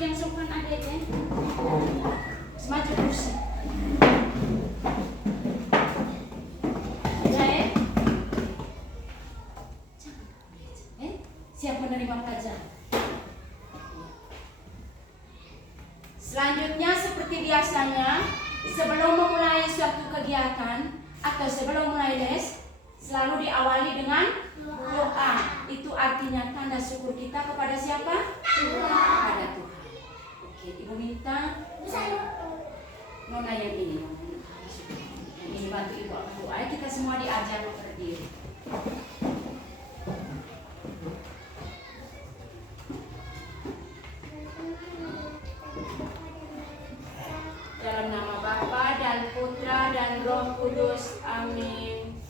yang sopan adik ya. Semaju kursi. Siap menerima pelajaran. Selanjutnya seperti biasanya, sebelum memulai suatu kegiatan atau sebelum mulai les, selalu diawali dengan doa. Itu artinya tanda syukur kita kepada siapa? Tuhan. Kepada Tuhan. Oke, Ibu minta Nona yang ini. Yang ini bantu Ibu doa. Kita semua diajar berdiri. Dalam nama Bapa dan Putra dan Roh Kudus. Amin.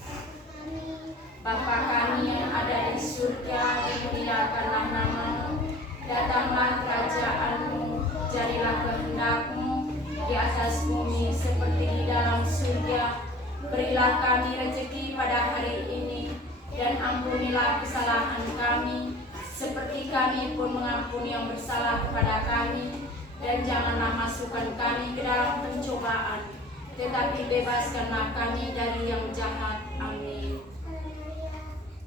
Bapa kami yang ada di surga, dimuliakanlah nama-Mu. Datanglah kerajaan-Mu, jadilah kehendak-Mu di atas bumi seperti di dalam surga. Berilah kami rezeki pada hari ini, dan ampunilah kesalahan kami, seperti kami pun mengampuni yang bersalah kepada kami. Dan janganlah masukkan kami ke dalam pencobaan, tetapi bebaskanlah kami dari yang jahat. Amin.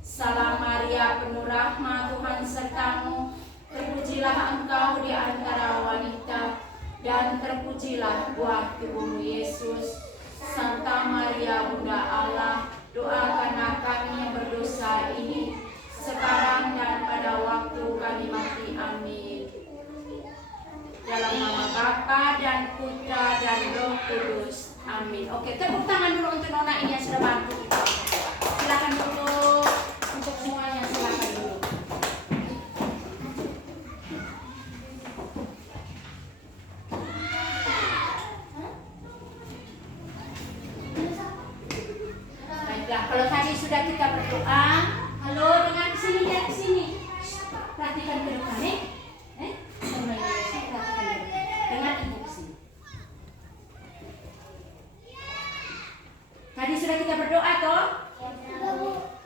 Salam Maria, penuh rahmat, Tuhan sertamu. Terpujilah engkau di antara wanita, dan terpujilah buah tubuhmu Yesus. Santa Maria, Bunda Allah, doakanlah kami yang berdosa ini, sekarang dan pada waktu kami mati. Amin. Dalam nama Bapa dan Putra dan Roh Kudus. Amin. Oke, tepuk tangan dulu untuk Nona ini yang sudah bantu kita. Silakan dulu untuk semuanya, silakan dulu. Baiklah, kalau tadi sudah kita berdoa, halo, dengar ke sini, lihat ke sini. Perhatikan ke depan, dengan Ibu ke sini. Tadi sudah kita berdoa toh?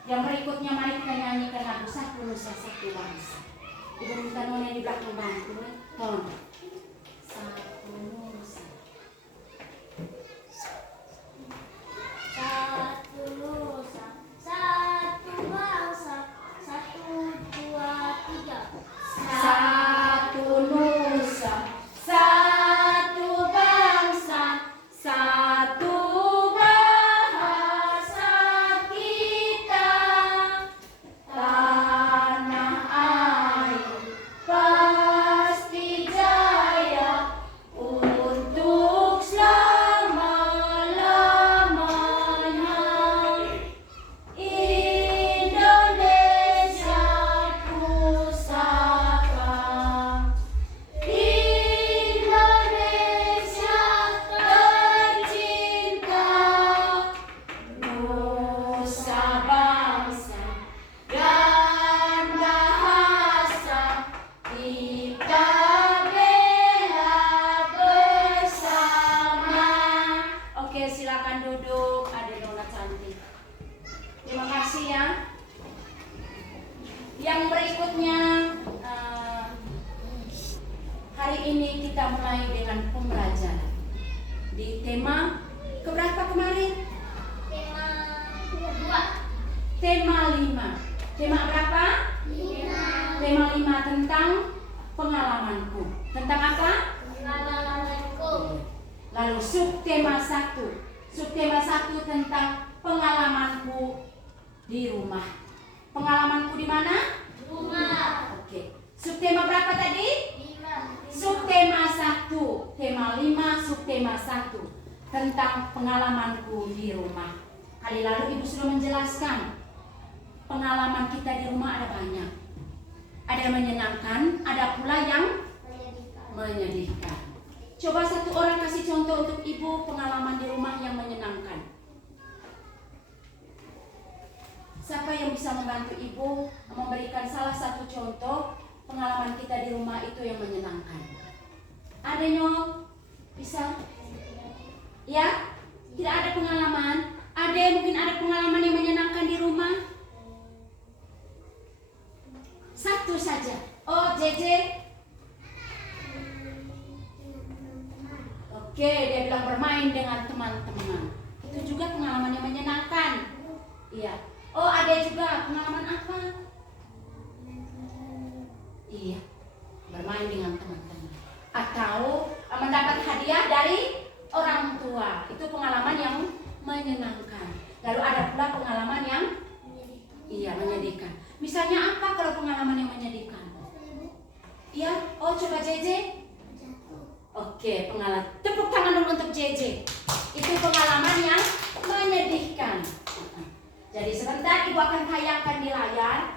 Yang berikutnya mari kita nyanyikan lagu Satu Nusa Satu Bangsa. Ibu minta Nona di belakang bantu. Tolong. Satu Nusa. Satu Nusa, satu bangsa, 1, 2, 3. Satu Nusa, satu bangsa, satu bahasa kita. Tanah air pasti jaya untuk selama-lamanya. Indonesia pusaka, Indonesia tercinta, nusa bangsa dan bahasa kita bela bersama. Oke, silakan duduk, Adik Nona cantik. Terima kasih ya. Yang berikutnya, hari ini kita mulai dengan pembelajaran di tema keberapa kemarin? Tema 5. Tema berapa? 5. Tema 5 tentang pengalamanku. Tentang apa? Pengalamanku. Lalu subtema 1. Subtema 1 tentang pengalamanku di rumah. Pengalamanku di mana? Rumah. Oke. Subtema berapa tadi? 5. Subtema 1. Tema 5, subtema 1 tentang pengalamanku di rumah. Kali lalu Ibu sudah menjelaskan pengalaman kita di rumah ada banyak. Ada yang menyenangkan, ada pula yang menyedihkan. Coba satu orang kasih contoh untuk Ibu pengalaman di rumah yang menyenangkan. Siapa yang bisa membantu Ibu memberikan salah satu contoh pengalaman kita di rumah itu yang menyenangkan? Ada nyok? Bisa? Ya? Tidak ada pengalaman? Ada mungkin ada pengalaman yang menyenangkan di rumah? Satu saja. Oh, JJ. Oke, dia bilang bermain dengan teman-teman. Itu juga pengalaman yang menyenangkan. Iya. Oh, ada juga pengalaman apa? Iya, bermain dengan teman-teman. Atau mendapat hadiah dari orang tua. Itu pengalaman yang menyenangkan. Lalu ada pula pengalaman yang menyedihkan. Misalnya apa kalau pengalaman yang menyedihkan? Iya, oh coba JJ. Oke, pengalaman. Tepuk tangan dulu untuk JJ. Itu pengalaman yang menyedihkan. Jadi sebentar Ibu akan tayangkan di layar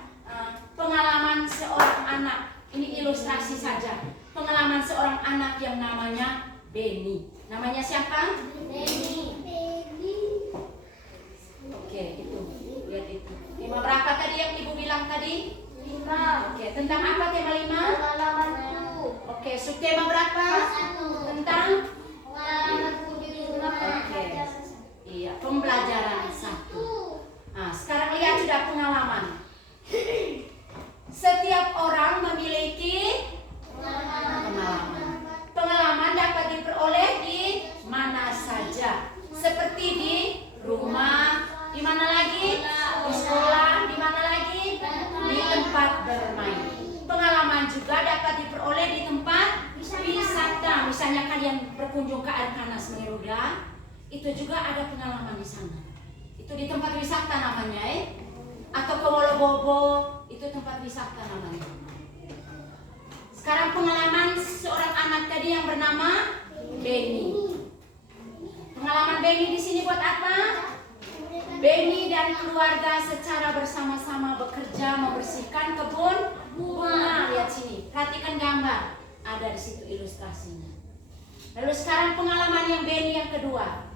pengalaman seorang anak. Ini ilustrasi saja. Pengalaman seorang anak yang namanya Benny. Namanya siapa? Benny. Oke, itu. Lihat itu. Tema berapa tadi yang Ibu bilang tadi? 5. Oke, tentang apa tema 5? Pengalamanku. Oke, subtema berapa? 1. Tentang Pengalamanku di rumah Oke. Iya, pembelajaran 1. Nah, sekarang lihat sudah pengalaman. Setiap orang memiliki pengalaman. Pengalaman dapat diperoleh di mana saja. Seperti di rumah, di mana lagi? Di sekolah, di mana lagi? Di tempat bermain. Pengalaman juga dapat diperoleh di tempat wisata. Misalnya kalian berkunjung ke air panas Meruda, itu juga ada pengalaman di sana. Itu di tempat wisata namanya, atau ke Wolobobo, itu tempat wisata namanya. Sekarang pengalaman seorang anak tadi yang bernama Benny. Pengalaman Benny di sini buat apa? Benny dan keluarga secara bersama-sama bekerja membersihkan kebun bunga. Lihat sini, perhatikan gambar. Ada di situ ilustrasinya. Lalu sekarang pengalaman yang Benny yang kedua.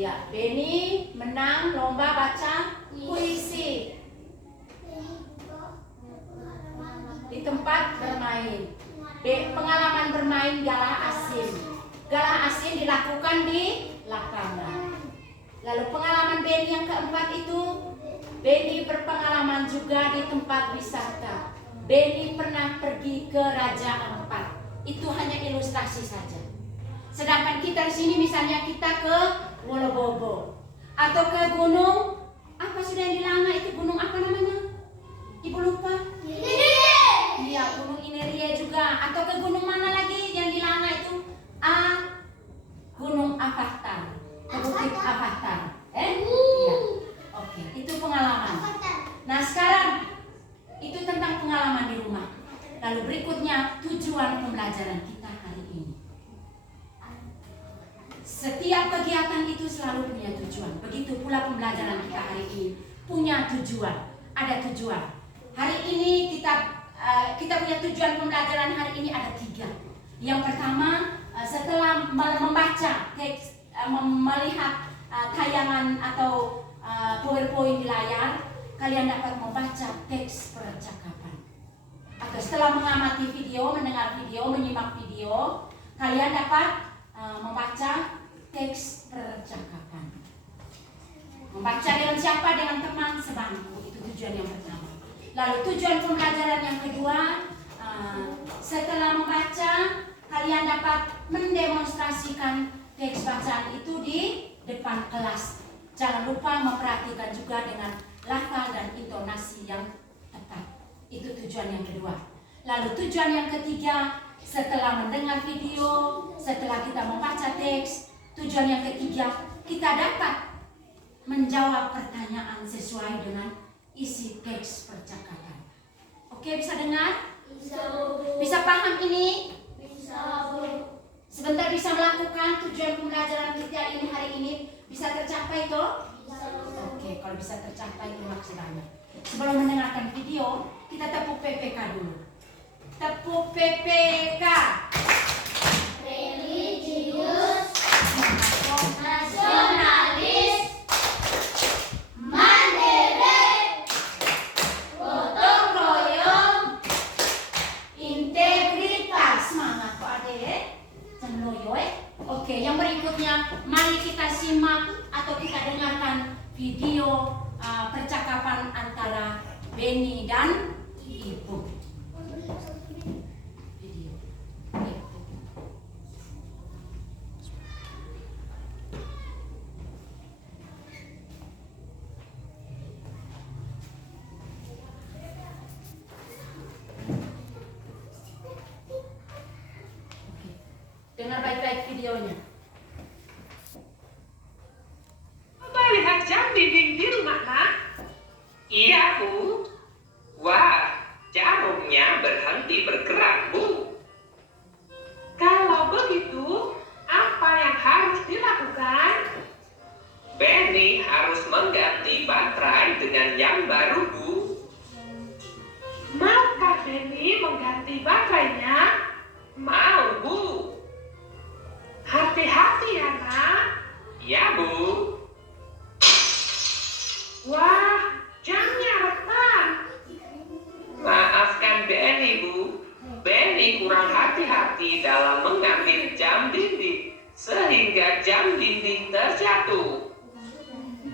Iya, Benny menang lomba baca puisi di tempat bermain. Pengalaman bermain galah asin. Galah asin dilakukan di lapangan. Lalu pengalaman Benny yang keempat itu, Benny berpengalaman juga di tempat wisata. Benny pernah pergi ke Raja Ampat. Itu hanya ilustrasi saja. Sedangkan kita di sini misalnya kita ke Wolobobo atau ke gunung apa sudah yang di Langa itu, gunung apa namanya? Ibu lupa. Iya, gunung Ineria juga. Atau ke gunung mana lagi yang di Langa itu? Gunung Avatar. Ke Bukit Avatar. Iya. Oke, itu pengalaman. Nah, sekarang itu tentang pengalaman di rumah. Lalu berikutnya tujuan pembelajaran kita hari ini. Setiap kegiatan itu selalu punya tujuan. Begitu pula pembelajaran kita hari ini punya tujuan. Ada tujuan. Hari ini kita punya tujuan pembelajaran hari ini ada 3. Yang pertama, setelah membaca teks, melihat tayangan atau PowerPoint di layar, kalian dapat membaca teks percakapan. Atau setelah mengamati video, mendengar video, menyimak video, kalian dapat membaca teks percakapan. Membaca dengan siapa? Dengan teman sebangku. Itu tujuan yang pertama. Lalu tujuan pembelajaran yang kedua, setelah membaca, kalian dapat mendemonstrasikan teks bacaan itu di depan kelas. Jangan lupa memperhatikan juga dengan lafal dan intonasi yang tepat. Itu tujuan yang kedua. Lalu tujuan yang ketiga, setelah mendengar video, setelah kita membaca teks, tujuan yang ketiga, kita dapat menjawab pertanyaan sesuai dengan isi teks percakapan. Oke, bisa dengar? Bisa paham ini? Sebentar bisa melakukan tujuan pembelajaran kita ini hari ini. Bisa tercapai toh? Oke, kalau bisa tercapai terima kasih banyak. Sebelum mendengarkan video, kita tepuk PPK dulu. Tepuk PPK. Religius, nasionalis, mandiri, Gotong royong, integritas. Semangat kok adek. Jangan loyo. Oke, yang berikutnya mari kita simak atau kita dengarkan video percakapan antara Benny dan Ibu. Video. Dengar baik-baik videonya. Coba lihat jam dinding di rumah, Nak. Iya, Bu. Wah, jarumnya berhenti bergerak, Bu. Kalau begitu, apa yang harus dilakukan? Benny harus mengganti baterai dengan yang baru, Bu. Maukah Benny mengganti baterainya? Mau, Bu. Hati-hati ya, Nak. Ya, Bu. Wah, jamnya retak. Maafkan Benny, Bu. Benny kurang hati-hati dalam mengambil jam dinding, sehingga jam dinding terjatuh.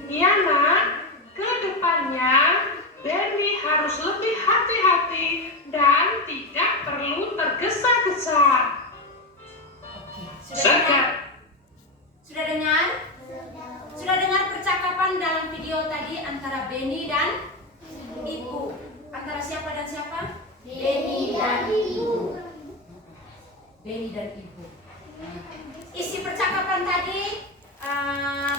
Ya, Nak. Ke depannya, Benny harus lebih hati-hati dan tidak perlu tergesa-gesa. Sudah dengar? Sudah dengar percakapan dalam video tadi antara Benny dan Ibu. Antara siapa dan siapa? Benny dan Ibu. Benny dan Ibu. Isi percakapan tadi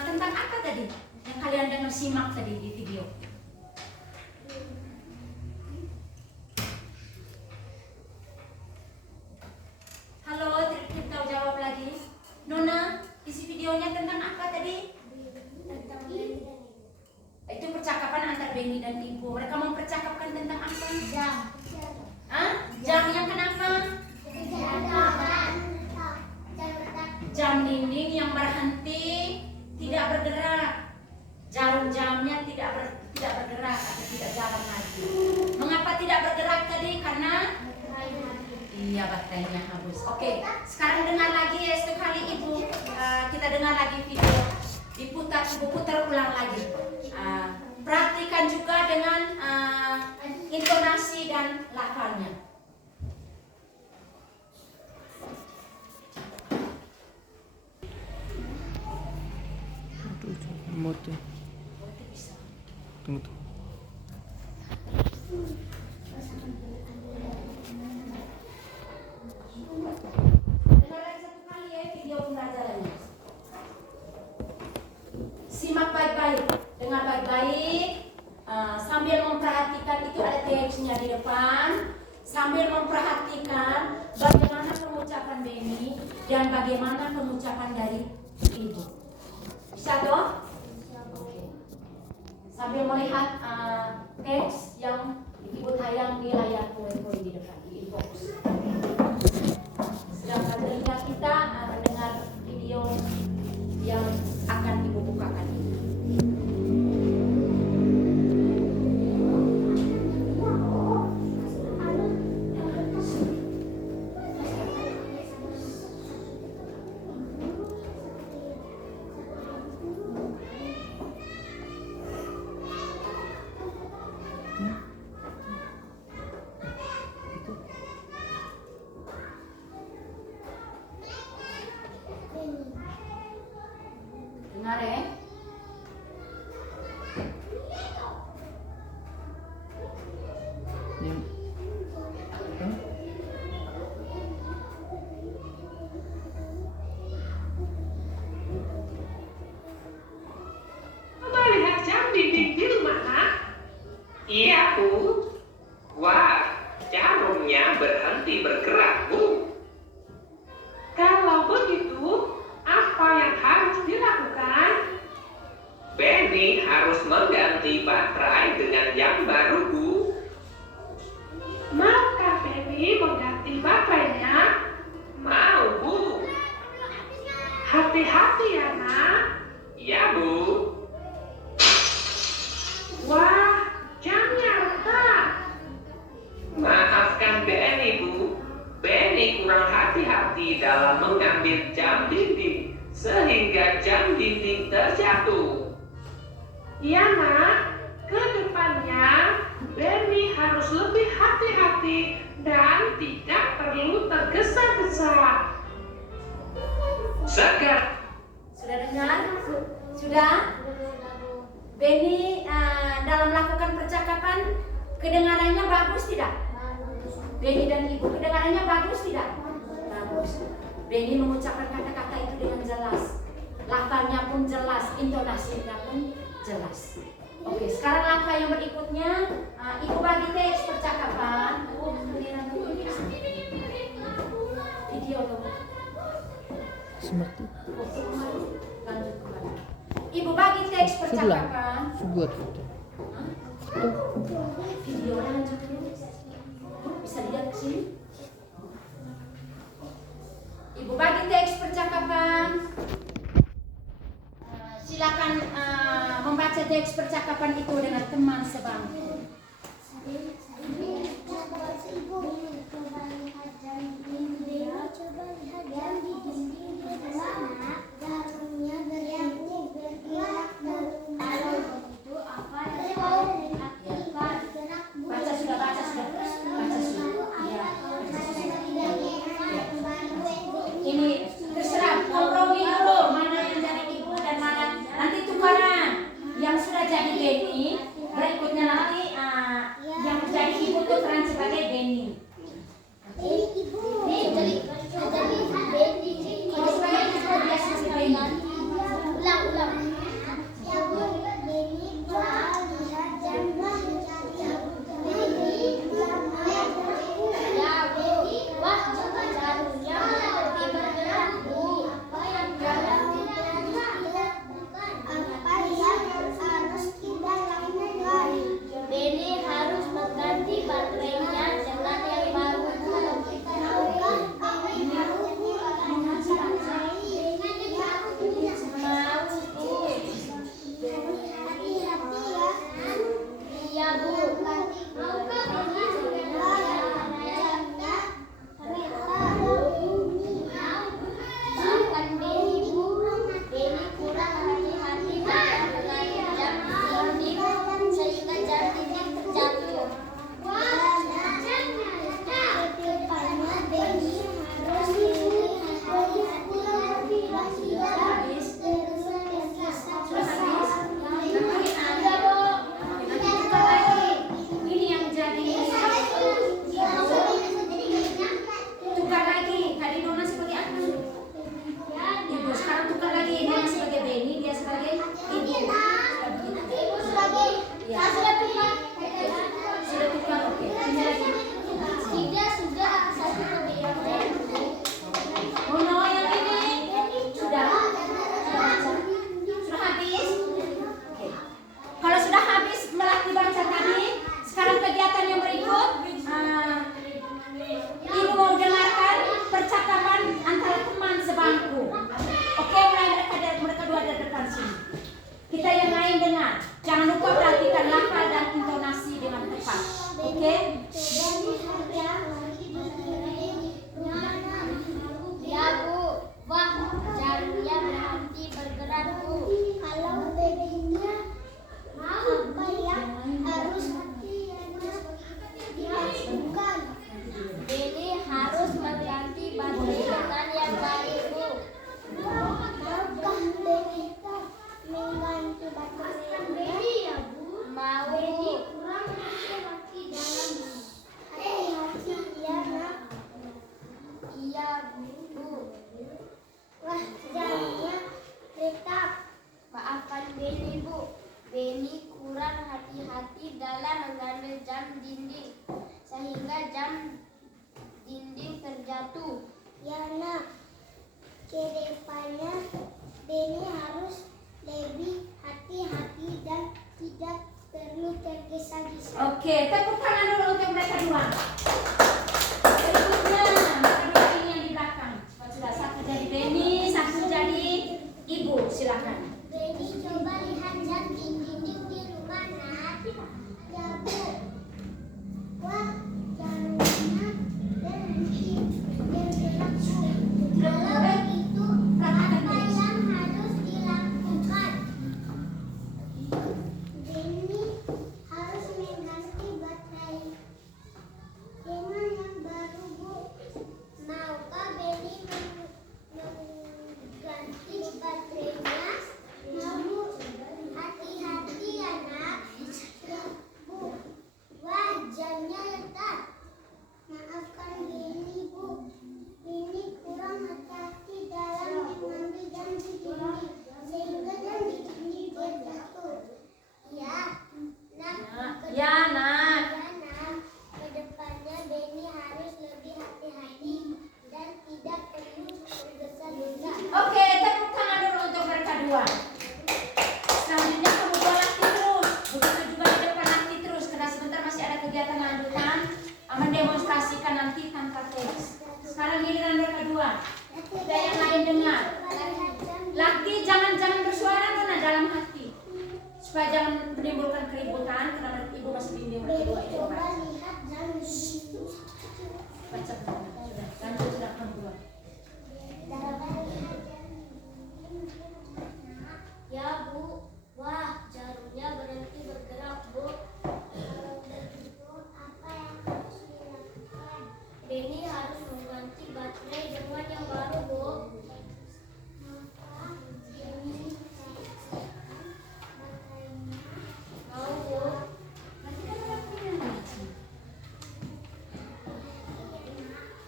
tentang apa tadi? Yang kalian dengar simak tadi di video. Halo, kita jawab lagi. Nona, isi videonya tentang apa tadi? Itu percakapan antara Benny dan Ibu. Mereka mempercakapkan tentang apa? Jam. Hah? Jam yang kenapa? Jam dinding yang berhenti, tidak bergerak. Jarum jamnya tidak bergerak atau tidak jalan lagi. Mengapa tidak bergerak tadi? Karena iya, baterainya habis. Oke, sekarang dengar lagi ya sekali Ibu. Kita dengar lagi video. Diputar, Ibu putar ulang lagi. Perhatikan juga dengan intonasi dan lafalnya. Moto. Tunggu. Dengar lagi satu kali ya video pembelajarannya. Simak baik-baik, dengar baik-baik, sambil memperhatikan itu ada teksnya di depan, sambil memperhatikan bagaimana pengucapan Benny dan bagaimana pengucapan dari Ibu. Bisa toh? Sambil melihat teks yang Ibu tayang di layar poin-poin di depan di inbox. Sedangkan telinga kita mendengar video yang akan Ibu bukakan ini. Dengar ya. Coba lihat jam dinding di rumah, Nak. Iya, Bu. Wah, jarumnya berhenti bergerak, Bu. Kalau begitu, apa yang harus dilakukan? Benny harus mengganti baterai dengan yang baru, Bu. Maukah Benny mengganti baterainya? Mau, Bu. Hati-hati ya, Nak. Ya, Bu. Wah, jamnya retak. Maafkan Benny, Bu. Benny kurang hati-hati dalam mengambil jam dinding, sehingga jam dinding terjatuh. Iya nak, ke depannya Benny harus lebih hati-hati dan tidak perlu tergesa-gesa. Segar. Sudah dengar? Sudah? Benny dalam melakukan percakapan kedengarannya bagus tidak? Benny dan Ibu kedengarannya bagus tidak? Bagus. Benny mengucapkan kata-kata itu dengan jelas. Lafalnya pun jelas, intonasinya pun jelas. Oke, sekarang langkah yang berikutnya, Ibu bagi teks percakapan. Video dong. Seperti Lanjut kembali. Ibu bagi teks percakapan. buat foto. Video lanjut dulu. Bisa dilihat ke sini. Ibu bagi teks percakapan. Silakan membaca teks percakapan itu dengan teman sebangku. Baca sudah. Ya. Ini terserah kompromi dulu mana yang jadi Ibu dan mana nanti tukaran. Yang sudah jadi Benny, berikutnya nanti yang jadi Ibu tukeran sebagai Benny. Kalau sebagai Ibu biasa si Benny. Benny harus mengganti baterainya dengan yang baru. Iya Bu. Maafkan Benny Bu. Benny kurang hati-hati dengan jam dinding sehingga jam dinding terjatuh. Ini yang jadi tukar lagi. Tadi Nona sebagai apa? Ibu. Sekarang tukar lagi. Nona sebagai Benny, dia sebagai Ibu. Ya. Sudah tukar. Oke. Ini lagi. Sudah satu lebih. Oh no, yang ini sudah habis. Oke. Kalau sudah habis melatih baca tadi, sekarang kegiatan yang berikut, Ibu mau dengarkan percakapan antara teman sebangku. Oke, mulai mereka dua dari depan sini. Kita yang lain dengar. Jangan lupa perhatikan lafal dan intonasi dengan tepat. Oke? Ya Bu. Wah, jarumnya berhenti bergerak Bu. Kalau babynya apa yang harus dilakukan? Benny harus mengganti baterai dengan yang baru Bu. Maukah Benny mengganti baterainya? Mau Bu. Hati-hati ya Nak. Iya Bu. Wah, jamnya tetap. Maafkan Benny Bu. Benny kurang hati-hati dalam mengambil jam dinding sehingga jam dinding terjatuh. Ya Nak. Kedepannya Benny harus lebih hati-hati dan tidak perlu tergesa-gesa. Oke, tepuk tangan dulu untuk mereka dua. Berikutnya, mereka dua ini yang di belakang. Sudah satu jadi Benny, satu jadi Ibu. Silakan. Benny coba lihat jam dinding di rumah Nak. Ya Bu. Wah, jamnya berhenti bergerak Bu. Kalau begitu, apa yang harus dilakukan? menimbulkan keributan karena ibu masih bimbing berdua ini Coba baca. lihat dan Baca sudah, lanjut sudah kedua. Ya Bu, wah jarumnya berhenti bergerak Bu. Apa yang harus dilakukan? Denny harus mengganti baterai dengan yang baru Bu. Mau Bu? Nanti kan ada punya Ci.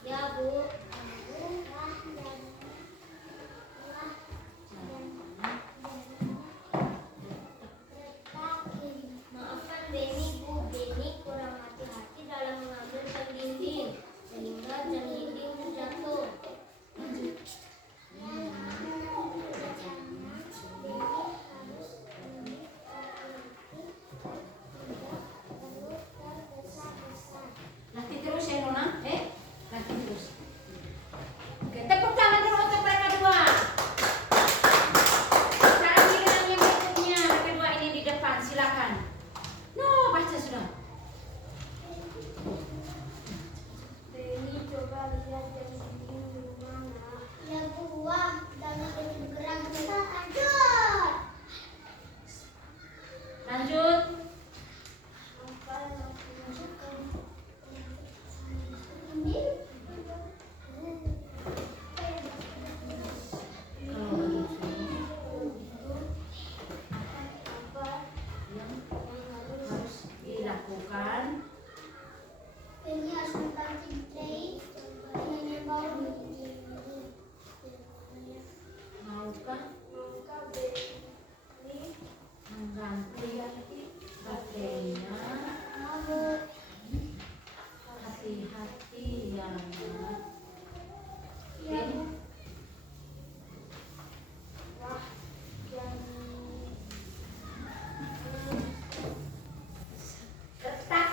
Ya Bu. Maafkan Denny Bu, Denny kurang hati-hati dalam mengambil jam dinding sehingga jam dinding terjatuh. Nanti terus ya Nona, nanti terus. Oke, tepuk tangan dulu untuk mereka dua. Sekarang giliran yang berikutnya, mereka dua ini di depan, silakan. No, baca sudah. Denny coba lihat jam dinding di mana. Ya Bu, wah jangan bergerak kita lanjut. Lanjut. Apa yang harus dilakukan? Ini Kalau begitu, apa yang yang harus dilakukan, ini harus mengganti baterai dengan yang baru. maukah Maka Denny mengganti baterainya? harus Hati-hati ya, Nak. ya Bu. Wah jangan Ketak.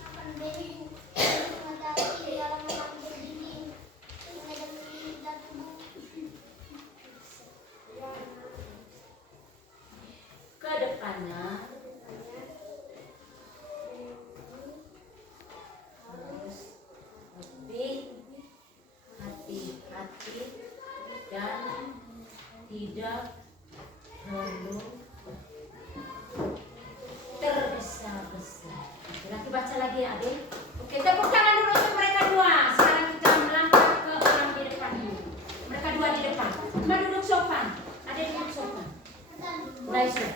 akan Denny menghadapi dalam mengambil dinding sehingga jam dinding jatuh Bu. Ke depannya harus lebih hati-hati dan tidak perlu tergesa-gesa. Lagi baca lagi ya adik. Oke, tepuk tangan dulu untuk mereka dua. Sekarang kita melangkah ke orang di depan dulu. Mereka dua di depan. Mbak duduk sopan. Adik duduk sopan. Mulai sudah.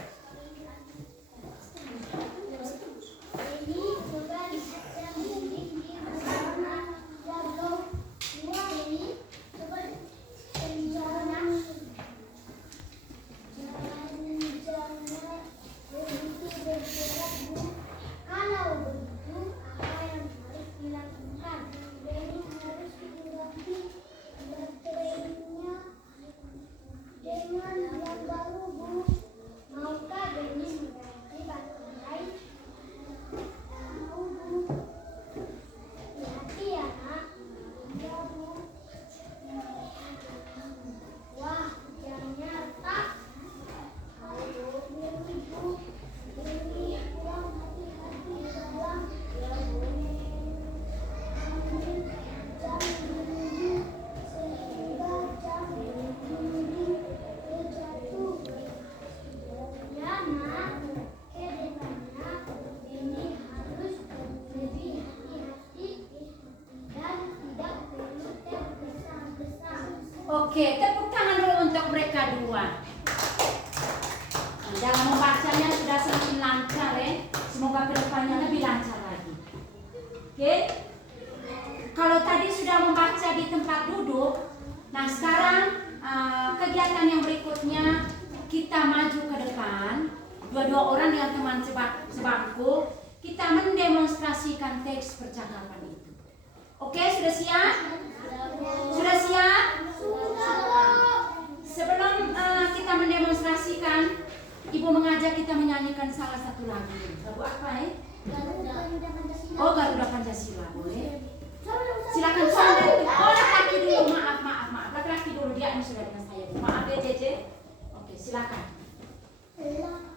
Denny coba lihat jam dinding di mana. Ya Bu, dua Denny coba jangan berhenti bergerak Bu. Kalau begitu apa yang harus dilakukan? Denny harus mengganti baterainya dengan yang baru Bu. Maukah Denny mengganti baterai? Mau Bu. Hati-hati ya Nak. Ya Bu. Wah, jamnya retak. Ayo Denny Bu. Denny kurang hati-hati dalam ya Bu. Ambil jam dinding sehingga jam dinding terjatuh. Ya Nak, kedepannya Denny harus lebih hati-hati dan tidak perlu tergesa-gesa. Oke, tepuk tangan dulu untuk mereka dua. Nah, dalam membacanya sudah semakin lancar ya. Semoga kedepannya lebih lancar lagi. Oke. Kalau tadi sudah membaca di tempat duduk, nah sekarang kegiatan yang berikutnya kita maju ke depan. Dua-dua orang dengan teman sebangku, kita mendemonstrasikan teks percakapan itu. Oke, sudah siap? Sudah siap? Sebelum kita mendemonstrasikan, Ibu mengajak kita menyanyikan salah satu lagu. Lagu apa ya? Garuda Pancasila. Oh, Garuda Pancasila, boleh? Silakan soalnya. Oh, laki-laki dulu. Maaf. Laki-laki dulu, dia ini sudah dengan saya. Maaf ya, Cece. Oke, silakan. Lah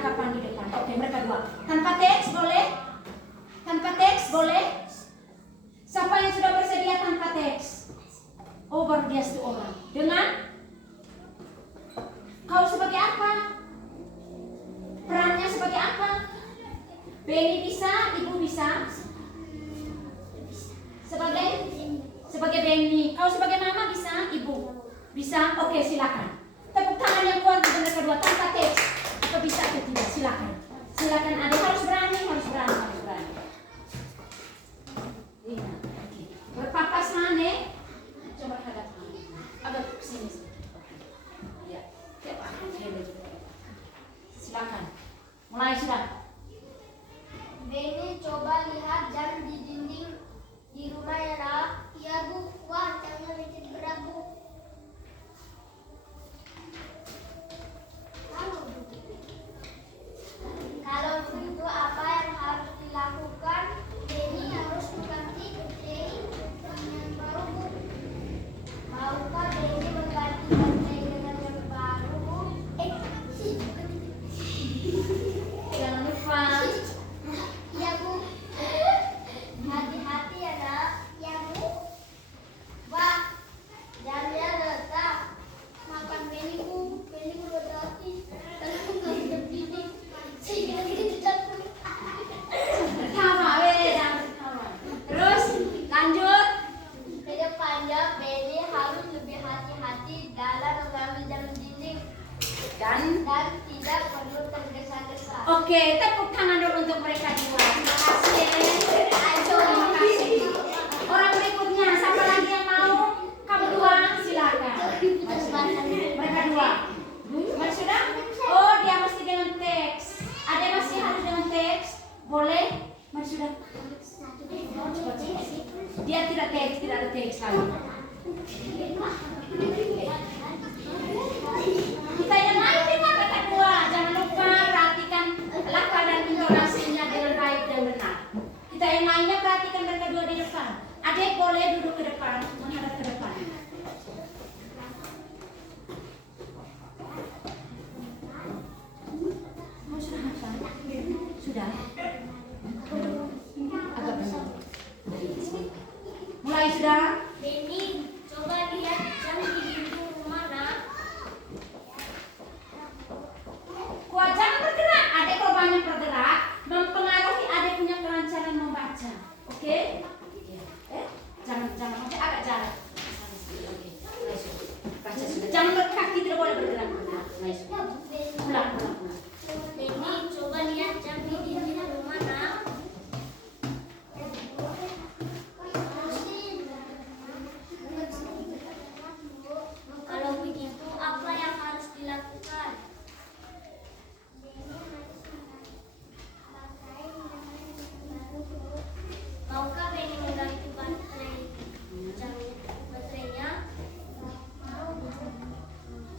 percakapan di depan. Oke, mereka dua. Tanpa teks boleh? Tanpa teks boleh? Siapa yang sudah bersedia tanpa teks? Oh, baru dia satu orang. Dengan? Kau sebagai apa? Perannya sebagai apa? Benny bisa? Ibu bisa? Sebagai Benny. Kau sebagai mama bisa? Ibu bisa? Oke, silakan. Tepuk tangan yang kuat untuk mereka dua tanpa teks. Kau bisa atau tidak? Silakan. Silakan, adik harus berani. Iya. Oke. Berpapas mana? Coba hadap agak sini. Ya. Silakan. Mulai sudah. Benny, coba lihat jam di dinding di rumah ya, Nak. Iya, Bu. Wah, jamnya licin berat, Bu. Kalau begitu, apa yang harus dilakukan? Benny harus mengganti baterai dengan yang baru, Bu. Maukah Benny mengganti baterai dengan yang baru, Bu? Jangan lupa. Iya, Bu. Hati-hati ya, Nak. Ya, Bu. Wah, jamnya retak. Makan Benny, Bu. Benny udah mati. Kalau nggak udah gini, saya tidak Tertawa, jangan tertawa. Terus lanjut. Kedepannya Benny harus lebih hati-hati dalam mengambil jam dinding Dan tidak perlu tergesa-gesa. oke, tepuk tangan dulu untuk mereka dua. Terima kasih. Terima kasih. Orang berikutnya, siapa lagi yang mau? Kamu dua, silakan. Mereka dua. Mari sudah? Oh, dia mesti dengan teks. Ada yang masih harus dengan teks? Boleh? Mari sudah. Cepat. Dia tidak teks, tidak ada teks lagi. Kita yang lain dengan mereka dua. Jangan lupa perhatikan lafaz dan intonasinya dengan baik dan benar. Kita yang lainnya perhatikan mereka dua di depan. Adik boleh duduk ke depan, menghadap ke depan. Oh, sudah hafal? Sudah? Agak benar. Mulai sudah? Benny, coba lihat jam di dinding rumah, Nak. Kuat jangan bergerak. Adik kalau banyak bergerak mempengaruhi adik punya kelancaran membaca. Oke? Jangan masih agak jarak. Oke. Baca sudah. Jangan berkaki, tidak boleh bergerak. Pulang. Benny, coba lihat jam di dinding rumah, Nak. Kalau begitu, apa yang harus dilakukan? Maukah Benny mengganti baterainya?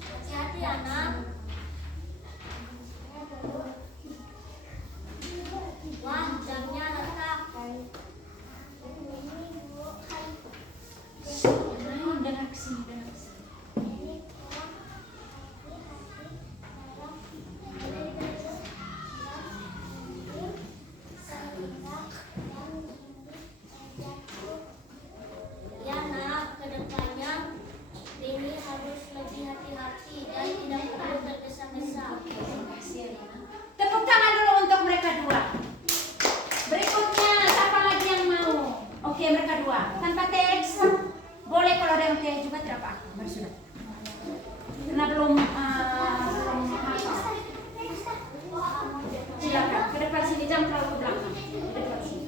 Hati-hati ya, Nak. Wah, jamnya retak. Dengar kesini. Ya, Nak, kedepannya Benny harus lebih hati-hati dan tidak perlu tergesa-gesa. Tepuk tangan dulu untuk mereka dua. Berikutnya, siapa lagi yang mau? Oke, mereka dua. Tanpa teks. Boleh kalau ada yang teks juga tidak apa-apa. Mari sudah. Karena belum hafal. Silakan. Ke depan sini, jangan terlalu ke belakang. Ke depan sini.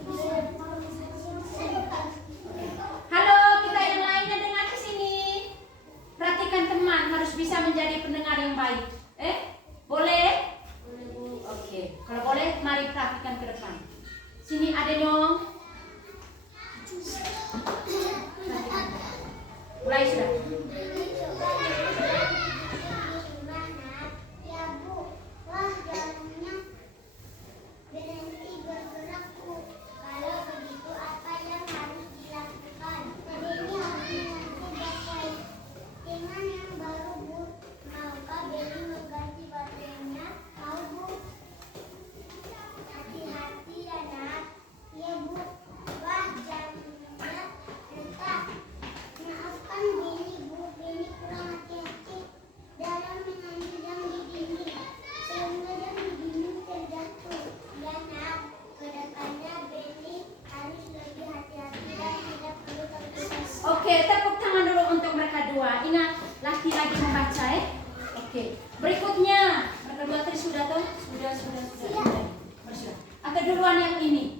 Halo, kita yang lainnya dengar ke sini. Perhatikan teman, harus bisa menjadi pendengar yang baik. Boleh? Oke. Kalau boleh, mari perhatikan ke depan. Sini ada dong. Mulai sudah. Ya, Bu. Wah, jalannya berhenti bergerak, Bu. Kalau begitu, apa yang harus dilakukan? Benny harus mengganti baterai dengan yang baru, Bu. Maukah Benny mengganti baterainya? Mau, Bu. Oke, tepuk tangan dulu untuk mereka dua. Ingat, lagi membaca ya. Oke, berikutnya mereka dua tadi sudah tuh? Sudah. Sudah. Atau duluan yang ini?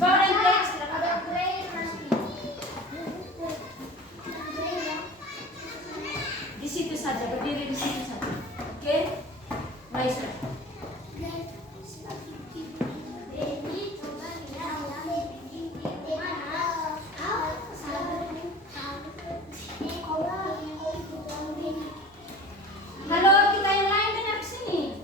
Volunteer, silakan. Di situ saja, berdiri di situ saja. Oke, mulai sudah. Kalau kita yang lain dengar ke sini.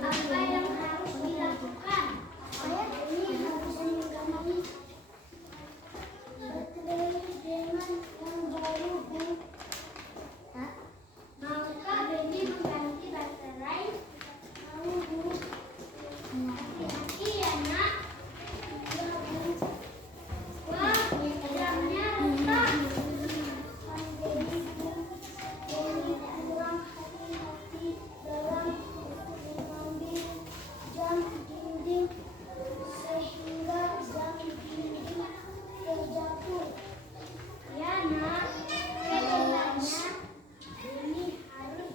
Apa yang harus dilakukan? Ini harus mengganti baterai dengan yang baru, Bu. Maukah Benny mengganti baterai? Mau, Bu. Hati-hati ya, Nak. Ya, Bu. Wah, jamnya rusak. Benny kurang hati-hati dalam mengambil jam dinding sehingga jam dinding terjatuh. Ya, Nak. Kedengarannya Benny harus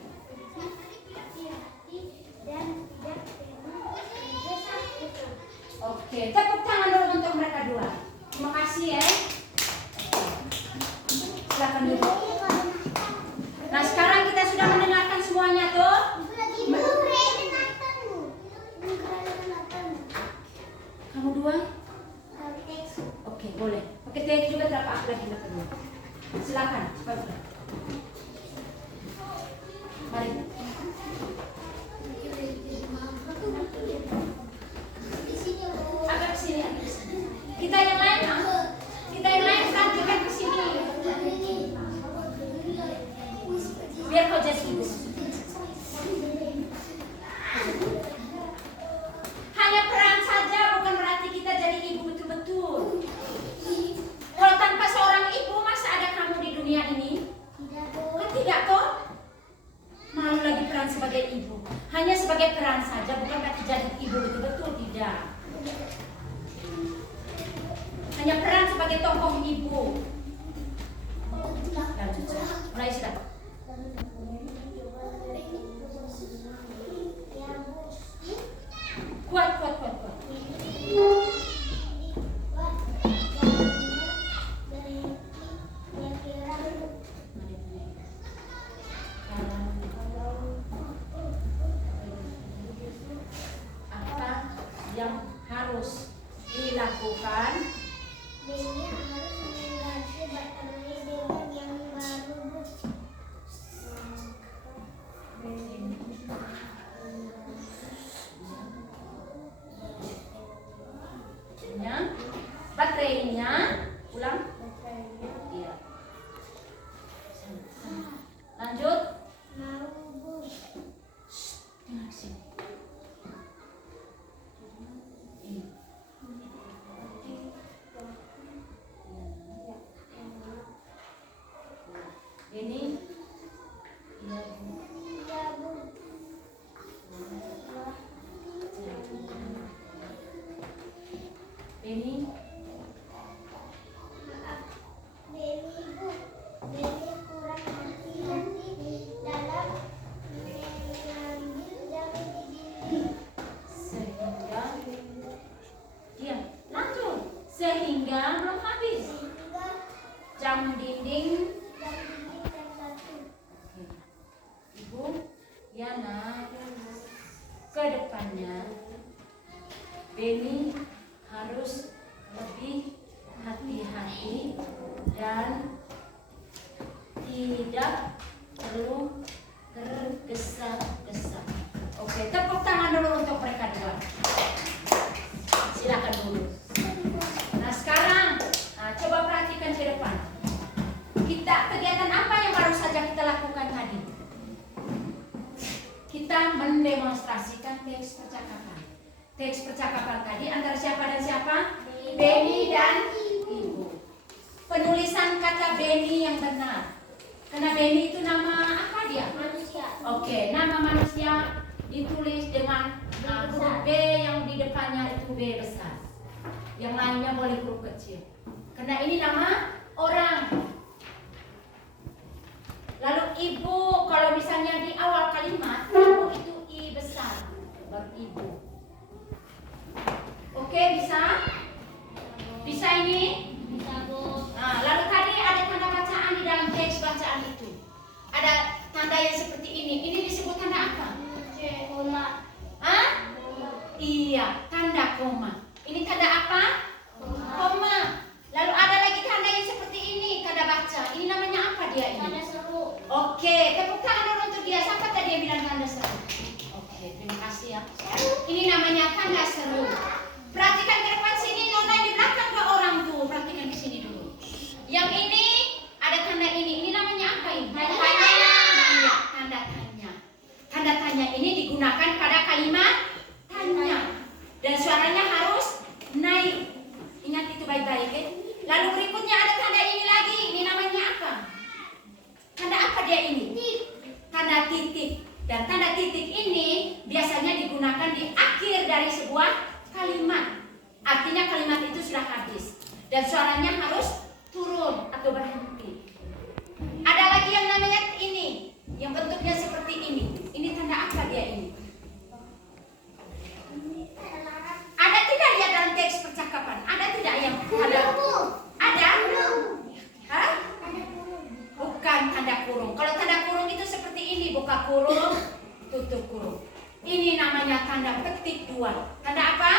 hati-hati dan tidak tergesa-gesa. Oke, tepuk tangan dulu untuk mereka dua. Terima kasih ya. Silakan duduk. Nah, sekarang kita sudah mendengarkan semuanya tuh. Kamu dua? Oke, boleh. Oke, teks juga terapa aku lagi mereka dua. Silakan, bagus. Mari. Agak ke sini, agak ke sini. Kita yang lain perhatikan ke sini. Biar kau jadi ibu. Hanya peran saja, bukan berarti kita jadi ibu betul-betul. Kalau tanpa seorang ibu, masa ada kamu di dunia ini? Kan tidak toh? Malu lagi peran sebagai ibu. Hanya sebagai peran saja, bukan berarti jadi ibu betul-betul, tidak. Hanya peran sebagai tokoh ibu. Lanjut, mulai sudah. Kuat. Apa yang harus dilakukan? Benny harus mengganti baterai dengan yang baru, Bu. Baterainya, ulang. Iya. Lanjut. Mau, Bu. Dengar sini. Ini. Ini. Iya, Bu. Ya, Bu. Ini. Maaf, Benny, Bu. Benny kurang hati-hati dalam mengambil jam dinding. Sehingga diam, langsung sehingga belum habis Sehingga jam dinding. jam dinding terjatuh. Ibu Yana, ke depannya Benny harus lebih hati-hati dan tidak perlu tergesa-gesa. Oke, tepuk tangan dulu untuk mereka dua. Silakan dulu. Nah, sekarang coba perhatikan ke depan. Kegiatan apa yang baru saja kita lakukan tadi? Kita mendemonstrasikan teks percakapan. Teks percakapan tadi antara siapa dan siapa? Benny dan Ibu. Penulisan kata Benny yang benar. Karena Benny itu nama apa dia? manusia? Manusia. Oke, nama manusia ditulis dengan huruf B yang di depannya itu B besar. Yang lainnya boleh huruf kecil. Karena ini nama orang. Lalu ibu, kalau misalnya di awal kalimat, ibu itu I besar, baru ibu. Oke, bisa? Bisa ini? Bisa, Bu. Nah, lalu tadi ada tanda bacaan di dalam teks bacaan itu. Ada tanda yang seperti ini. Ini disebut tanda apa? Koma. Hah? Iya, tanda koma. Ini tanda apa? Koma. Lalu ada lagi tanda yang seperti ini, tanda baca. Ini namanya apa dia ini? Tanda seru. Oke, tepuk tangan dulu untuk dia. Siapa tadi yang bilang tanda seru? Oke, terima kasih ya. Ini namanya tanda seru. Perhatikan ke depan sini, Nona di belakang dua orang tuh. Perhatikan di sini dulu. Yang ini ada tanda ini. Ini namanya apa ini? Tanda tanya. Iya, tanda tanya. Tanda tanya ini digunakan pada kalimat tanya. Dan suaranya harus naik. Ingat itu baik-baik ya. Lalu berikutnya ada tanda ini lagi. Ini namanya apa? Tanda apa dia ini? Tanda titik. Dan tanda titik ini biasanya digunakan di akhir dari sebuah kalimat. Artinya kalimat itu sudah habis. Dan suaranya harus turun atau berhenti. Ada lagi yang namanya ini. Yang bentuknya seperti ini. Ini tanda apa dia ini? Ada tidak dia dalam teks percakapan? Ada tidak yang tanda? Ada? Hah? Bukan tanda kurung. Kalau tanda kurung itu seperti ini, buka kurung, tutup kurung. Ini namanya tanda petik dua. Tanda apa?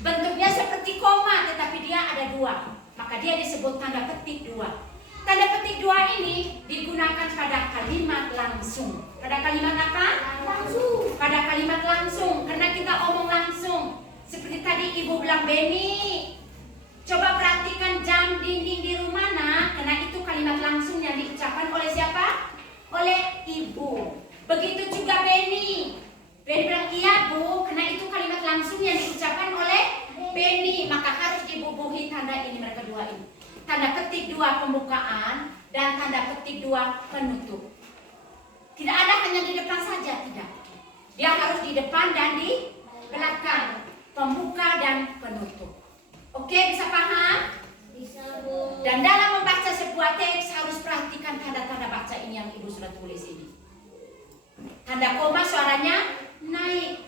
Bentuknya seperti koma, tetapi dia ada dua. Maka dia disebut tanda petik dua. Tanda petik dua ini digunakan pada kalimat langsung. Pada kalimat apa? Langsung. Pada kalimat langsung. Karena kita omong langsung. Seperti tadi ibu bilang, Beni, coba perhatikan jam dinding di rumah nak. Karena itu kalimat langsung yang diucapkan oleh siapa? Oleh ibu. Begitu juga Beni. Beni bilang, iya bu. Karena itu kalimat langsung yang diucapkan oleh Beni. Maka harus dibubuhi tanda ini, mereka dua ini. Tanda petik dua pembukaan dan tanda petik dua penutup. Tidak ada hanya di depan saja, tidak. Dia harus di depan dan di belakang. Pembuka dan penutup. Oke, bisa paham? Bisa, Bu. Dan dalam membaca sebuah teks harus perhatikan tanda-tanda baca ini yang ibu sudah tulis ini. Tanda koma suaranya naik.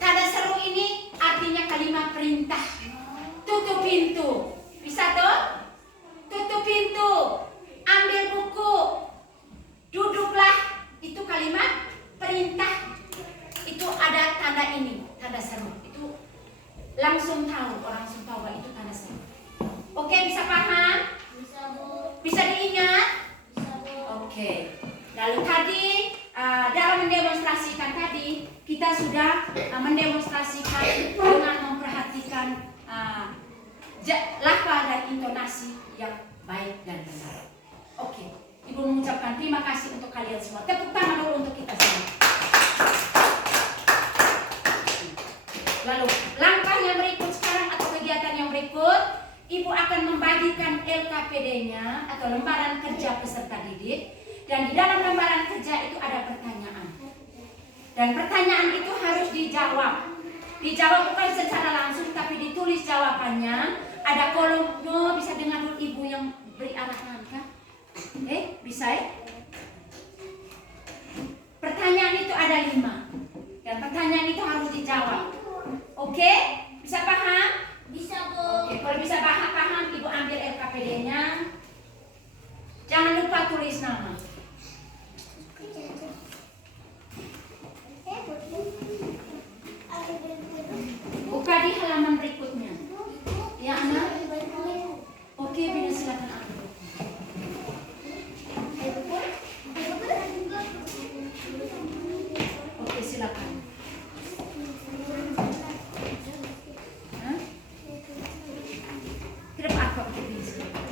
Tanda seru ini artinya kalimat perintah. Tutup pintu. Bisa tuh? Tutup pintu. Ambil buku. Duduklah. Itu kalimat perintah. Itu ada tanda ini, tanda seru. Itu langsung tahu, orang langsung tahu bahwa itu tanda seru. Oke, bisa paham? Bisa, Bu. Bisa diingat? Bisa, Bu. Oke. Lalu tadi dalam mendemonstrasikan tadi kita sudah mendemonstrasikan dengan memperhatikan lafal dan intonasi yang baik dan benar. Oke, ibu mengucapkan terima kasih untuk kalian semua. Tepuk tangan dulu untuk kita semua. Lalu langkah yang berikut sekarang atau kegiatan yang berikut, ibu akan membagikan LKPD-nya atau lembaran kerja peserta didik. Dan di dalam lembaran kerja itu ada pertanyaan. Dan pertanyaan itu harus dijawab. Dijawab bukan secara langsung tapi ditulis jawabannya. Ada kolom, no, bisa dengar dulu ibu yang beri arahan kan? Bisa ya? Pertanyaan itu ada 5. Dan pertanyaan itu harus dijawab. Oke? Bisa paham? Bisa, Bu. Oke, kalau bisa paham, ibu ambil LKPD-nya. Jangan lupa tulis nama. Buka di halaman berikutnya. Ya, anak? Oke, Bina silakan ambil. Oke, silakan. Hah? Tidak apa-apa, Bina silakan.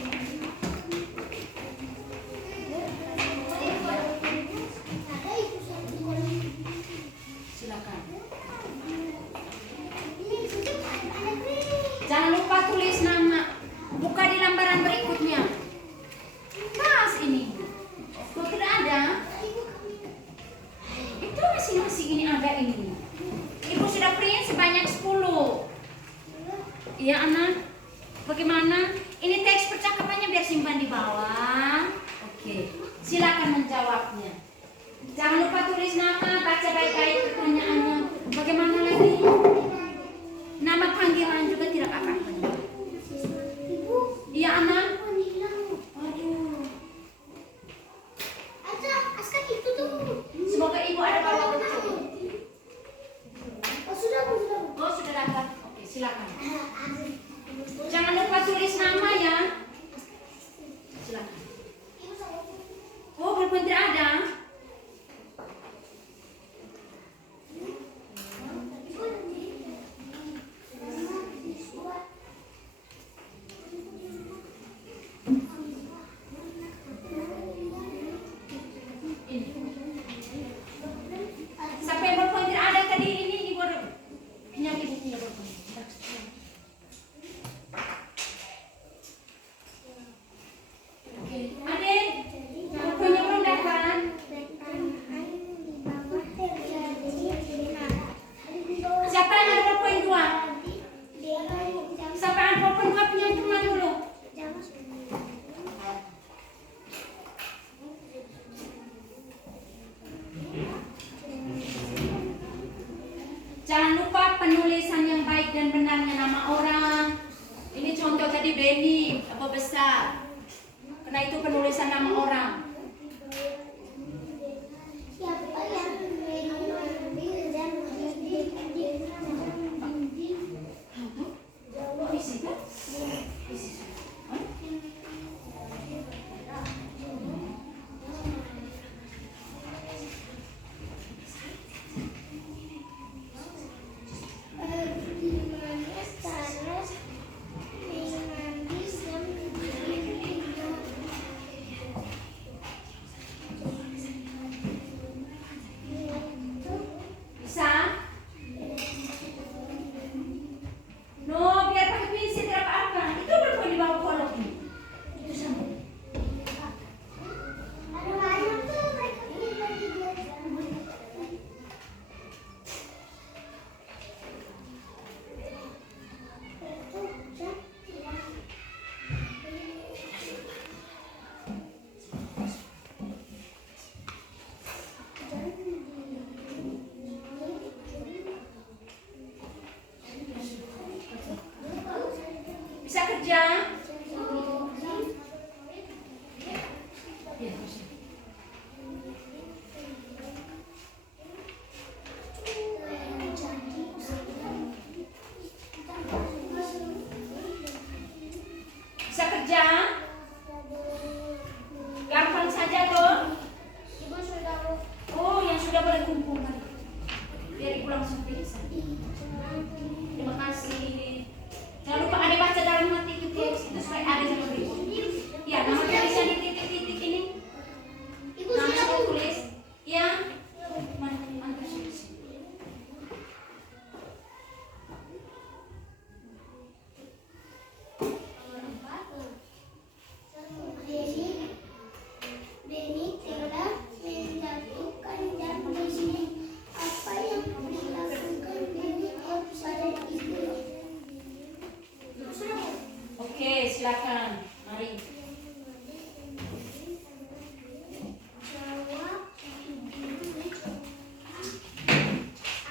Silakan. Jangan lupa tulis nama. Buka di lembaran berikutnya. Pas ini. Oh, tidak ada. Iya anak, bagaimana? Ini teks percakapannya biar simpan di bawah. Oke, silakan menjawabnya. Jangan lupa tulis nama, baca baik-baik pertanyaannya. Bagaimana lagi? Nama panggilan juga tidak apa-apa. Iya anak. Aduh. Aska itu tuh. Semoga ibu ada bawa betul. Oh sudah. Oh sudah dapat. Oke, silakan. Jangan lupa tulis nama ya. Silakan. Oh, pulpen tidak ada. Sampai pulpen tidak ada tadi ini baru. Pinjam ibu punya pulpen. Oke, adik, pulpennya belum dapat. Siapa yang ada pulpen 2? Siapa yang ada pulpen 2 punya teman dulu? Jangan lupa penulisan yang baik dan benarnya nama orang. Ini contoh tadi Benny, apa besar. Karena itu penulisan nama orang. Siapa yang mengambil dan Isi kan? Isi. Hah? Bisa? No, biar pakai pensil tidak apa-apa. Itu berapa di bawah kolom ini? Itu sama. ada banyak tuh mereka bagi Bisa kerja? Ya, bisa. Bisa kerja? Gampang saja toh. Ibu sudah Oh, yang sudah boleh kumpul kali. Biar ibu langsung periksa. Terima kasih. Jangan lupa ada baca dalam hati itu teks itu supaya ada sama berikut. Ya, nama tulisan di titik-titik ini. Ibu Nama sudah sudah tulis. Ya. Mana tulis? Benny telah menjatuhkan janji apa yang dilakukan Benny kepada ibu. Oke, silakan. Mari. Jawab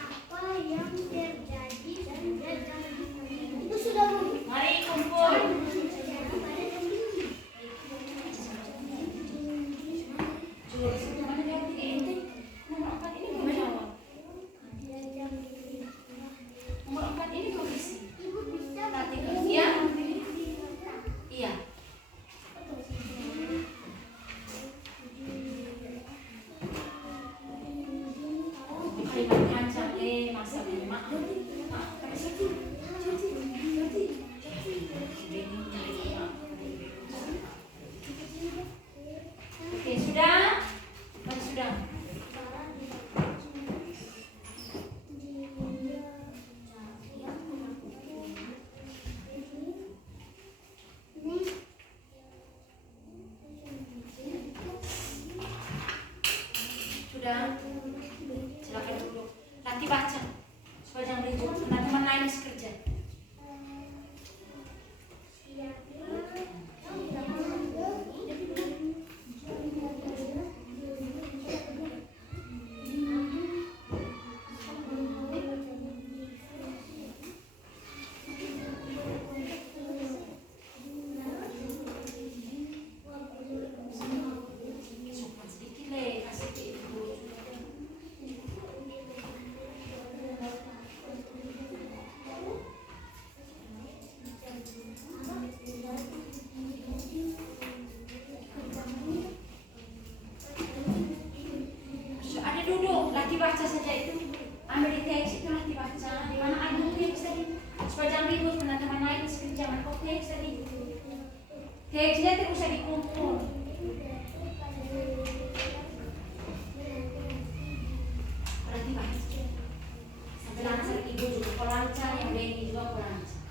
apa yang terjadi dan terjadi. Ibu sudah Mari kumpul. Mana jawab tiga ente? Nomor 4 ini belum jawab. Nomor 4 ini belum isi. Ibu bisa Nanti ya. Iya. Keksnya tidak usah dikumpul. Berarti bagus. Sampai lancar ibu juga kok lancar, yang Benny juga kok lancar.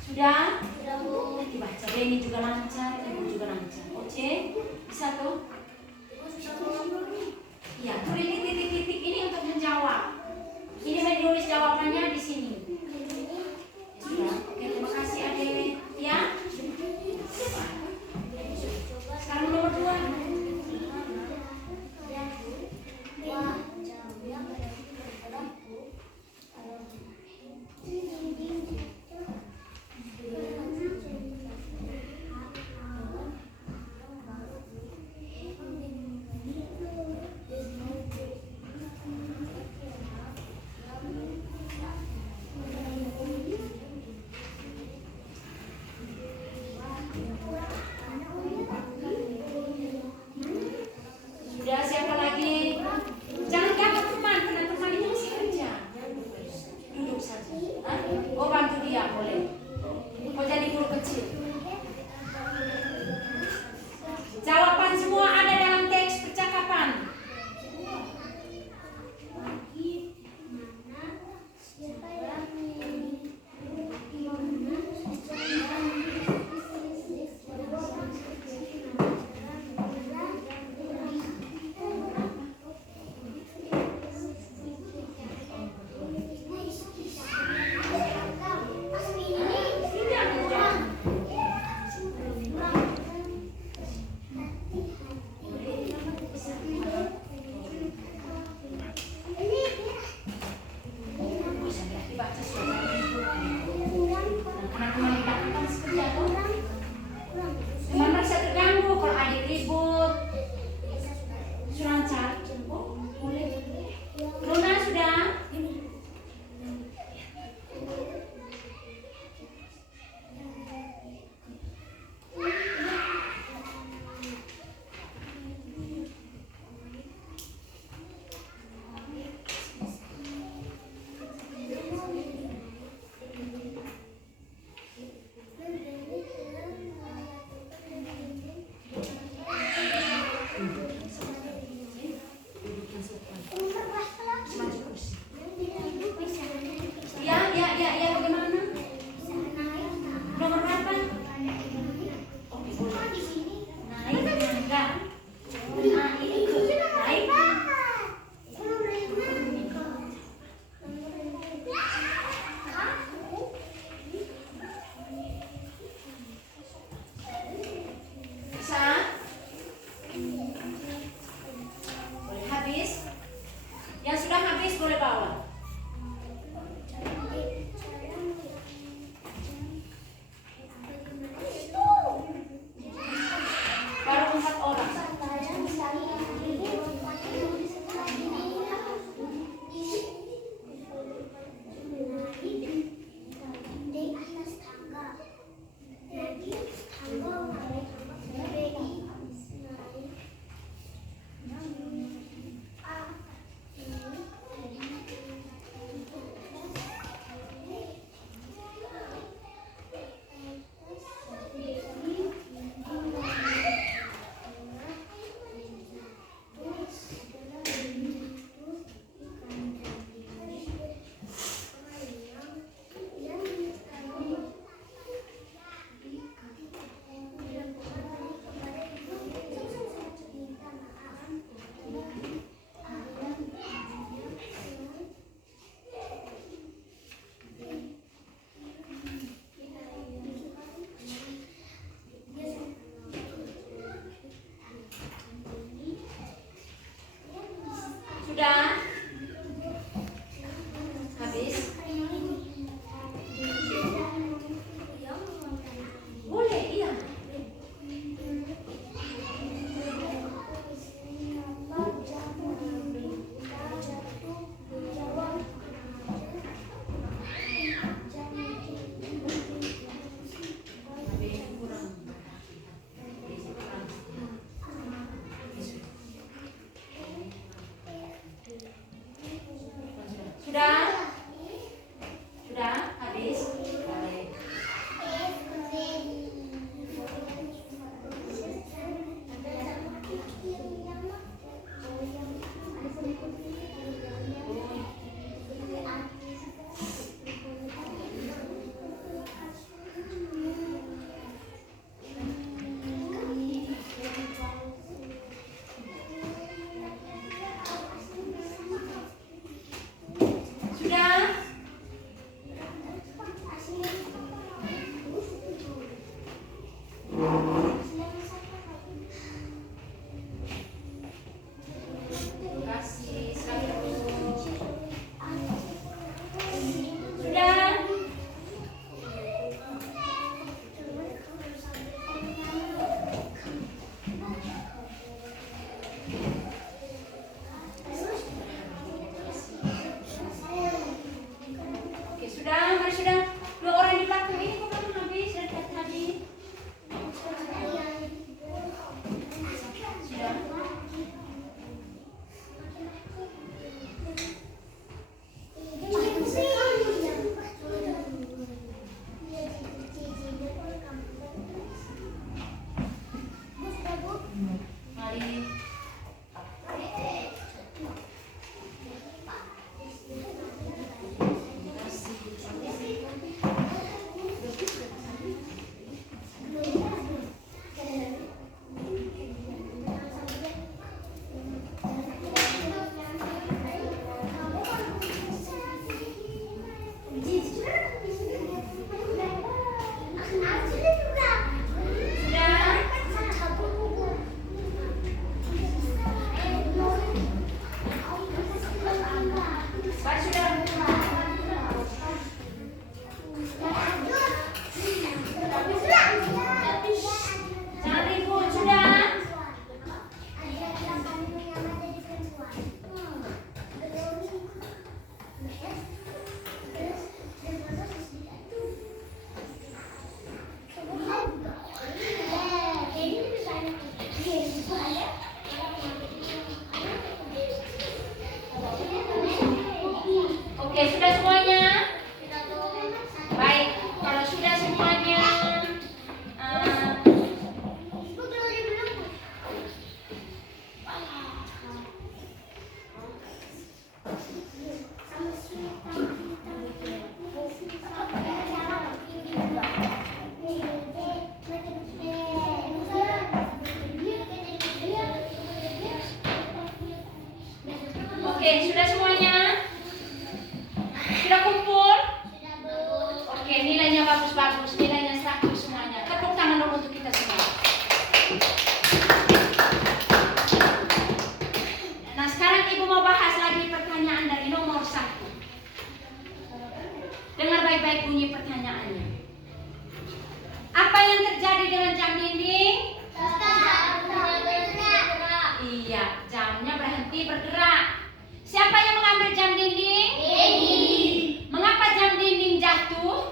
Sudah? Sudah, Bu. Dibaca Benny juga lancar, ibu juga lancar. Oke? Bisa tuh? Iya, tuh ini titik-titik ini untuk menjawab. Ini menulis jawabannya di sini. Sudah. Oke, terima kasih Ade. Ya? Sekarang nomor 2. Sudah, siapa lagi? Jangan ganggu teman, karena teman ini masih kerja. Duduk saja. Hah? Oh, bantu dia, boleh. Oh, jadi guru kecil. Jawaban semua ada dalam teks percakapan. Dibaca suara. Karena teman di belakang kan sekerja tuh. Teman merasa terganggu kalau adik ribut. Sudah lancar? Oh, boleh. Luna sudah? semuanya bagus-bagus, nilainya 100 semuanya. Tepuk tangan dulu untuk kita semua. Nah, sekarang Ibu mau bahas lagi pertanyaan dari nomor 1. Dengar baik-baik bunyi pertanyaannya. Apa yang terjadi dengan jam dinding? Iya, jamnya berhenti bergerak. Siapa yang mengambil jam dinding? Mengapa jam dinding jatuh?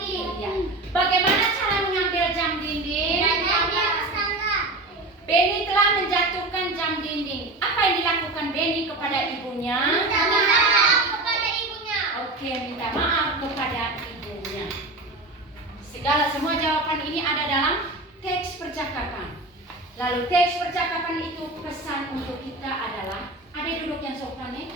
Iya. Bagaimana cara mengambil jam dinding? Benny telah menjatuhkan jam dinding. Apa yang dilakukan Benny kepada ibunya? Oke, minta maaf kepada ibunya. Semua jawaban ini ada dalam teks percakapan. Lalu teks percakapan itu pesan untuk kita adalah, ada duduk yang sopan ya.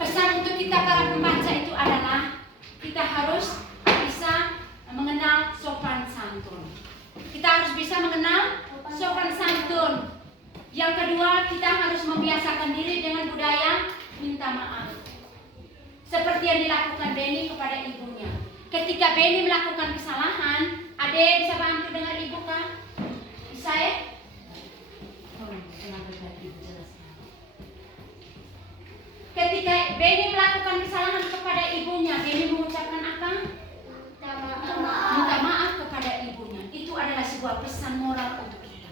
Pesan untuk kita para pembaca itu adalah kita harus bisa mengenal sopan santun. Kita harus bisa mengenal sopan santun. Yang kedua, kita harus membiasakan diri dengan budaya minta maaf. Seperti yang dilakukan Benny kepada ibunya. Ketika Benny melakukan kesalahan, Ade bisa bantu dengan ibu kah? Bisa ya? Ketika Benny melakukan kesalahan kepada ibunya, Benny mengucapkan apa? Minta maaf kepada ibunya. Itu adalah sebuah pesan moral untuk kita.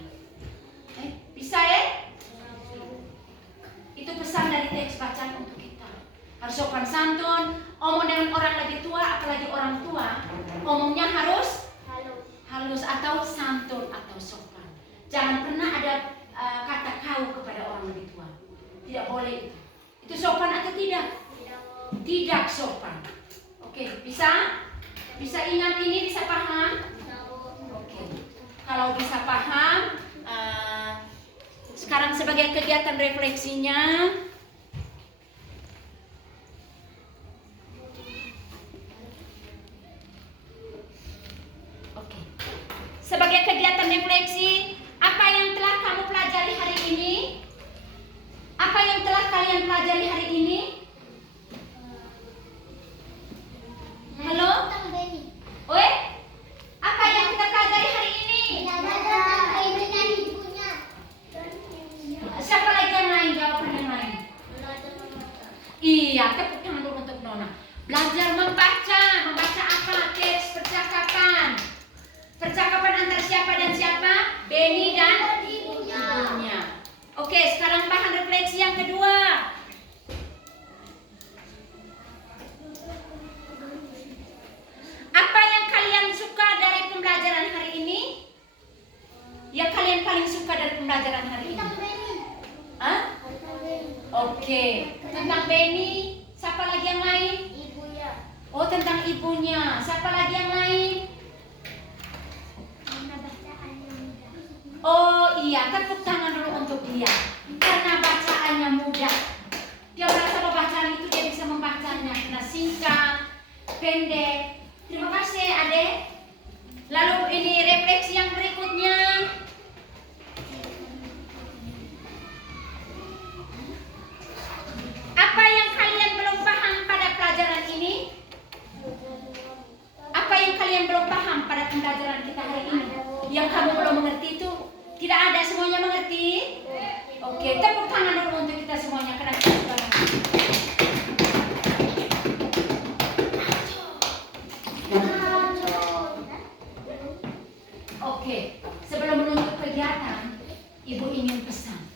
Bisa ya? Itu pesan dari teks bacaan untuk kita. Harus sopan santun, omong dengan orang lebih tua, apalagi orang tua, omongnya harus halus atau santun atau sopan. Jangan pernah ada kata kau kepada orang lebih tua. Tidak boleh itu. Itu sopan atau tidak? Tidak sopan. Oke, bisa? Bisa ingat ini, bisa paham? Oke. Kalau bisa paham, sekarang sebagai kegiatan refleksinya, sebagai kegiatan refleksi, apa yang telah kamu pelajari hari ini? Apa yang telah kalian pelajari hari ini? Halo? Oi? Apa yang kita pelajari hari ini? Siapa lagi yang lain? Jawaban yang lain. Iya, tepuk tangan dulu untuk Nona. Belajar membaca. Membaca apa? Teks percakapan. Percakapan antara siapa dan siapa? Benny dan ibunya. Oke, sekarang bahan refleksi yang kedua. Apa yang kalian suka dari pembelajaran hari ini? Yang kalian paling suka dari pembelajaran hari ini? Hah? Oke, tentang Benny. Siapa lagi yang lain? Oh, tentang ibunya. Siapa lagi yang lain? Oh iya, tepuk tangan dulu untuk dia. Karena bacaannya mudah. Dia merasa bahwa bacaan itu dia bisa membacanya karena singkat, pendek. Terima kasih Ade. Lalu ini refleksi yang berikutnya. Apa yang kalian belum paham pada pelajaran ini? Apa yang kalian belum paham pada pembelajaran kita hari ini? Yang kamu belum mengerti itu tidak ada, semuanya mengerti? Oke, tepuk tangan dulu untuk kita semuanya karena kita sudah mengerti. Oke, sebelum menutup kegiatan, Ibu ingin pesan.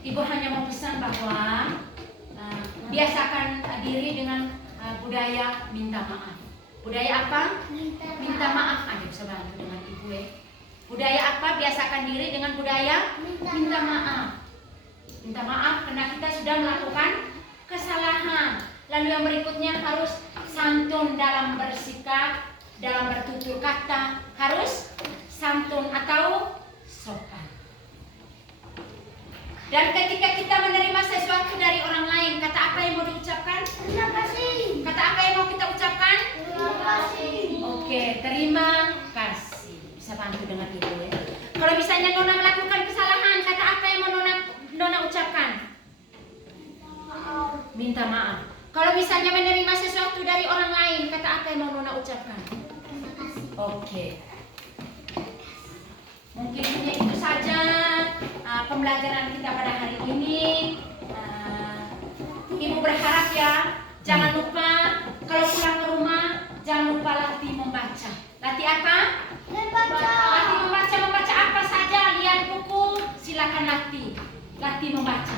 Ibu hanya mau pesan bahwa biasakan diri dengan budaya minta maaf. Budaya apa? Minta maaf. Ada bisa bantu dengan Ibu ya. Budaya apa? Biasakan diri dengan budaya minta maaf. Minta maaf karena kita sudah melakukan kesalahan. Lalu yang berikutnya harus santun dalam bersikap, dalam bertutur kata, harus santun atau sopan. Dan ketika kita menerima sesuatu dari orang lain, kata apa yang mau diucapkan? Terima kasih. Kata apa yang mau kita ucapkan? Terima kasih. Oke, terima kasih. Bisa bantu dengan Ibu ya. Kalau misalnya Nona melakukan kesalahan, kata apa yang mau Nona ucapkan? Minta maaf. Kalau misalnya menerima sesuatu dari orang lain, kata apa yang mau Nona ucapkan? Terima kasih. Oke. Mungkin hanya itu saja pembelajaran kita pada hari ini. Ibu berharap ya, jangan lupa kalau pulang ke rumah, jangan lupa latih membaca. Latih apa? Membaca. Latih membaca apa saja. Lihat buku, silakan latih. Latih membaca.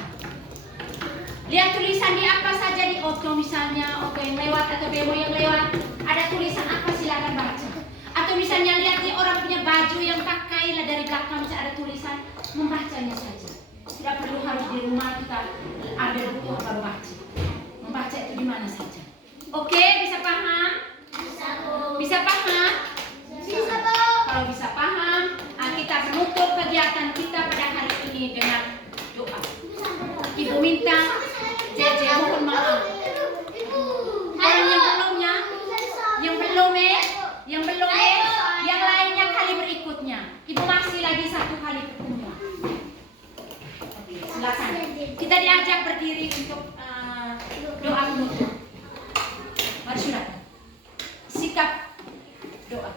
Lihat tulisan di apa saja di oto misalnya, oto yang lewat atau bemo yang lewat, ada tulisan apa silakan baca. Atau misalnya lihat di orang punya baju yang pakai lah dari belakang bisa ada tulisan, membacanya saja. Tidak perlu harus di rumah kita ada buku baru baca. Membaca itu di mana saja. Oke, bisa paham? Bisa, Bu. Bisa paham? Bisa, Bu. Kalau bisa paham, kita menutup kegiatan kita pada hari ini dengan doa. Ibu minta JJ mohon maaf. Orang yang belum yang lainnya kali berikutnya. Ibu masih lagi satu kali pertemuan. Oke, silakan. Kita diajak berdiri untuk doa penutup. Mari sudah. Sikap doa.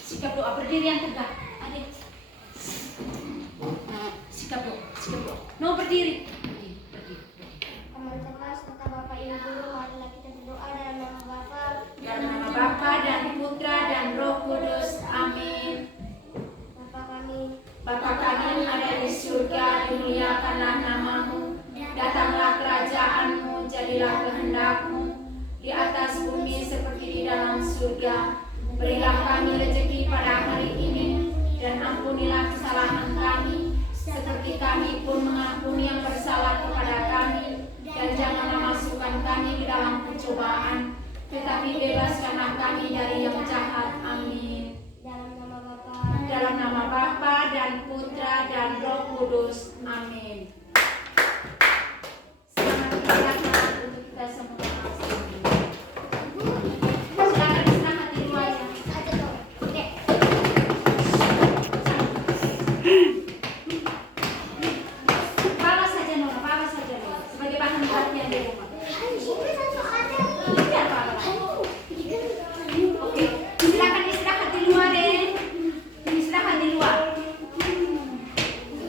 Sikap doa berdiri yang tegak. Adik. Sikap doa. No berdiri. Amal kemas kata Bapak Ibu guru, marilah kita berdoa dalam nama Bapa, Dalam nama Bapa dan Putra dan Roh Kudus. Amin. Bapa kami. Bapa kami yang ada di surga, dimuliakanlah namamu. Datanglah kerajaanmu, jadilah kehendakmu di atas bumi seperti di dalam surga. Berilah kami rezeki pada hari ini, dan ampunilah kesalahan kami, seperti kami pun mengampuni yang bersalah kepada kami. Dan janganlah masukkan kami ke dalam pencobaan, tetapi bebaskanlah kami dari yang jahat. Amin. Dalam nama Bapa, Dalam nama Bapa dan Putra dan Roh Kudus. Amin.